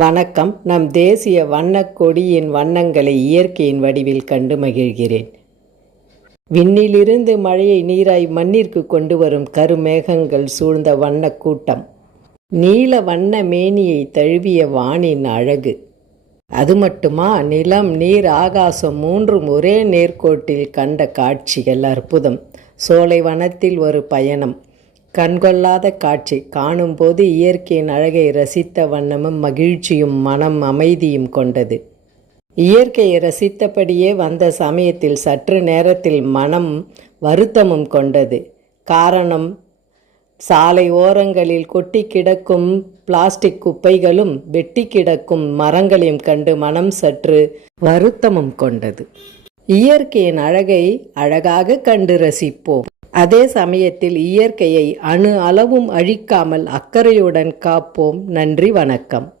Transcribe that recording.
வணக்கம். நம் தேசிய வண்ணக் கொடியின் வண்ணங்களை இயற்கையின் வடிவில் கண்டு மகிழ்கிறேன். விண்ணிலிருந்து மழையை நீராய் மண்ணிற்கு கொண்டு வரும் கருமேகங்கள் சூழ்ந்த வண்ணக் கூட்டம். நீல வண்ண மேனியை தழுவிய வானின் அழகு. அது மட்டுமா? நிலம் நீர் ஆகாசம் மூன்றும் ஒரே நேர்கோட்டில் கண்ட காட்சிகள் அற்புதம். சோலை வனத்தில் ஒரு பயணம். கண்கொள்ளாத காட்சி. காணும்போது இயற்கையின் அழகை ரசித்த வண்ணமும் மகிழ்ச்சியும் மனம் அமைதியும் கொண்டது. இயற்கையை ரசித்தபடியே வந்த சமயத்தில் சற்று நேரத்தில் மனம் வருத்தமும் கொண்டது. காரணம் சாலை ஓரங்களில் கொட்டி கிடக்கும் பிளாஸ்டிக் குப்பைகளும் வெட்டி கிடக்கும் மரங்களையும் கண்டு மனம் சற்று வருத்தமும் கொண்டது. இயற்கையின் அழகை அழகாக கண்டு ரசிப்போம். அதே சமயத்தில் இயற்கையை அணு அளவும் அழிக்காமல் அக்கறையுடன் காப்போம். நன்றி வணக்கம்.